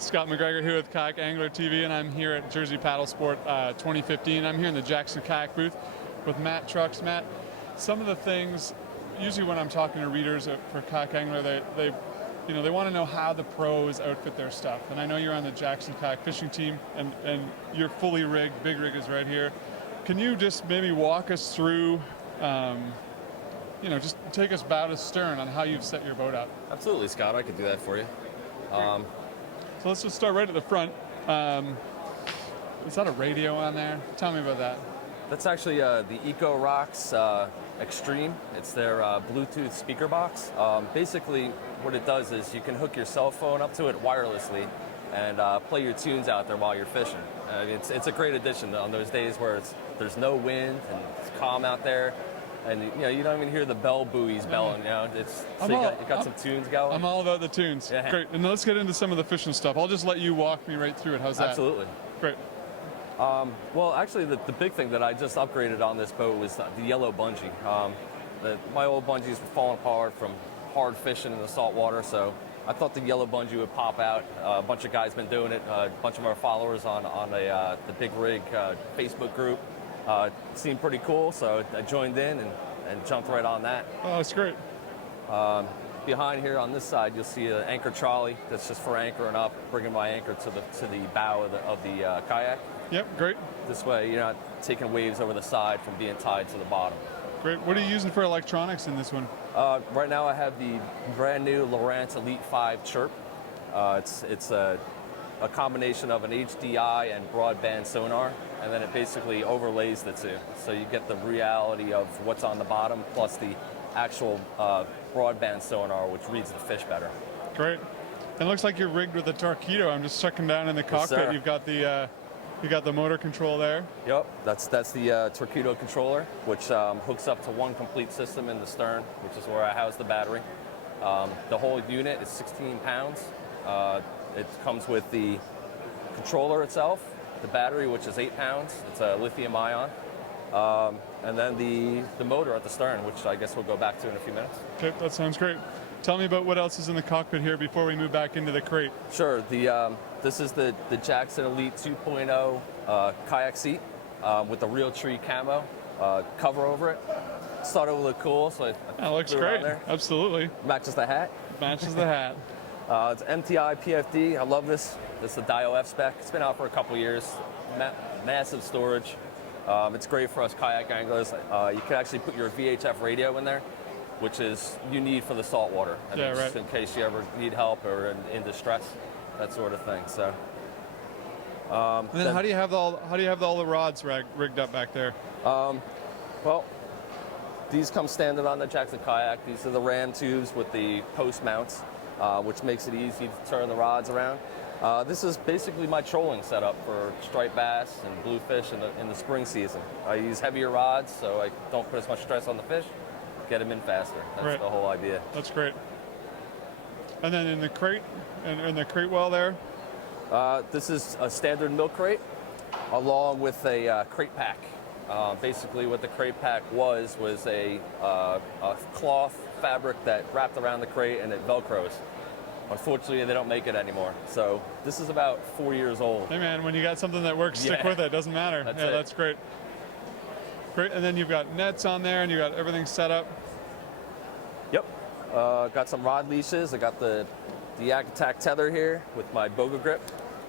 Scott McGregor here with Kayak Angler TV, and I'm here at Jersey Paddle Sport 2015. I'm here in the Jackson Kayak booth with Matt Trucks. Matt, some of the things, usually when I'm talking to readers for Kayak Angler, they want to know how the pros outfit their stuff. And I know you're on the Jackson Kayak fishing team, and you're fully rigged. Big rig is right here. Can you just maybe walk us through, just take us bow to stern on how you've set your boat up? Absolutely, Scott. I could do that for you. So let's just start right at the front. Is that a radio on there? Tell me about that. That's actually the Eco Rocks Extreme. It's their Bluetooth speaker box. Basically, what it does is you can hook your cell phone up to it wirelessly and play your tunes out there while you're fishing. It's a great addition on those days where there's no wind and it's calm out there. And you don't even hear the bell buoys belling. You got some tunes going. I'm all about the tunes. Yeah. Great. And let's get into some of the fishing stuff. I'll just let you walk me right through it. How's that? Absolutely. Great. Well, actually, the big thing that I just upgraded on this boat was the yellow bungee. My old bungees were falling apart from hard fishing in the salt water, so I thought the yellow bungee would pop out. A bunch of guys been doing it. A bunch of our followers on the Big Rig Facebook group. Seemed pretty cool, so I joined in and jumped right on that. Oh, that's great. Behind here on this side, you'll see an anchor trolley that's just for anchoring up, bringing my anchor to the bow of the kayak. Yep, great. This way, you're not taking waves over the side from being tied to the bottom. Great. What are you using for electronics in this one? Right now, I have the brand new Lowrance Elite 5 Chirp. It's a combination of an HDI and broadband sonar, and then it basically overlays the two. So you get the reality of what's on the bottom plus the actual broadband sonar, which reads the fish better. Great. And it looks like you're rigged with a Torqeedo. I'm just checking down in the cockpit. Yes, sir. You got the motor control there. Yep, that's the Torqeedo controller, which hooks up to one complete system in the stern, which is where I house the battery. The whole unit is 16 pounds. It comes with the controller itself, the battery, which is 8 pounds. It's a lithium ion. And then the motor at the stern, which I guess we'll go back to in a few minutes. Okay, that sounds great. Tell me about what else is in the cockpit here before we move back into the crate. Sure. This is the Jackson Elite 2.0 kayak seat with the Real Tree camo cover over it. Just thought it would look cool, so That looks great. Absolutely. Matches the hat. Matches the hat. It's MTI PFD. I love this. This is a Dio-F spec. It's been out for a couple years. Massive storage. It's great for us kayak anglers. You can actually put your VHF radio in there, which is you need for the salt water. Just in case you ever need help or in distress, that sort of thing. So. And then how do you have all the rods rigged up back there? Well, these come standard on the Jackson Kayak. These are the ram tubes with the post mounts, which makes it easy to turn the rods around. This is basically my trolling setup for striped bass and bluefish in the spring season. I use heavier rods so I don't put as much stress on the fish, get them in faster. That's the whole idea. That's great. And then in the crate, in the crate well there? This is a standard milk crate along with a crate pack. Basically what the crate pack was a cloth fabric that wrapped around the crate and it Velcros. Unfortunately, they don't make it anymore. So this is about 4 years old. Hey man, when you got something that works, stick with it. Doesn't matter. That's great. Great, and then you've got nets on there and you got everything set up. Yep. Got some rod leashes. I got the Yak Attack tether here with my Boga grip.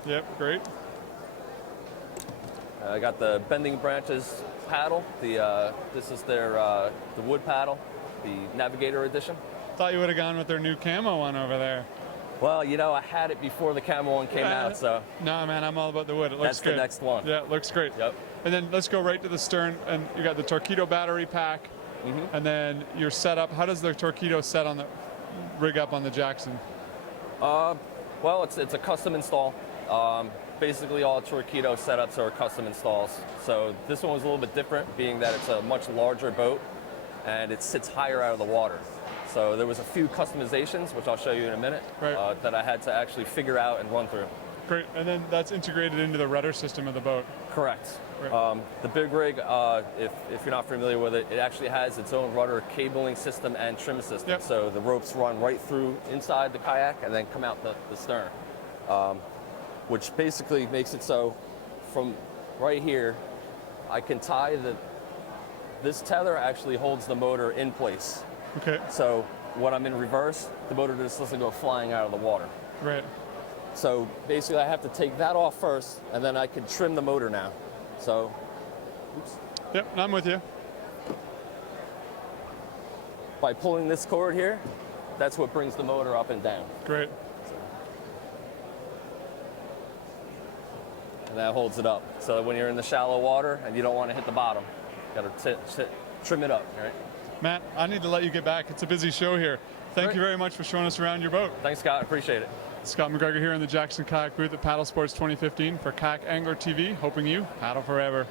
Yep, great. I got the Bending Branches paddle. This is their the wood paddle, the Navigator edition. Thought you would have gone with their new camo one over there. Well, I had it before the camo one came out, so. No, man, I'm all about the wood. It looks good. That's the next one. Yeah, it looks great. Yep. And then let's go right to the stern, and you got the Torqeedo battery pack, and then your setup. How does the Torqeedo set on the rig up on the Jackson? Well, it's a custom install. Basically, all Torqeedo setups are custom installs. So this one was a little bit different, being that it's a much larger boat, and it sits higher out of the water. So there was a few customizations, which I'll show you in a minute, that I had to actually figure out and run through. Great, and then that's integrated into the rudder system of the boat. Correct. Right. The Big Rig, if you're not familiar with it, it actually has its own rudder cabling system and trim system. Yep. So the ropes run right through inside the kayak and then come out the stern. which basically makes it so from right here, I can tie this tether actually holds the motor in place. Okay. So when I'm in reverse, the motor just doesn't go flying out of the water. Right. So basically I have to take that off first, and then I can trim the motor now. So, oops. Yep, I'm with you. By pulling this cord here, that's what brings the motor up and down. Great. And that holds it up. So that when you're in the shallow water and you don't want to hit the bottom, you got to trim it up, right? Matt, I need to let you get back. It's a busy show here. Thank you very much for showing us around your boat. Thanks, Scott. Appreciate it. Scott McGregor here in the Jackson Kayak booth at Paddle Sports 2015 for Kayak Angler TV, hoping you paddle forever.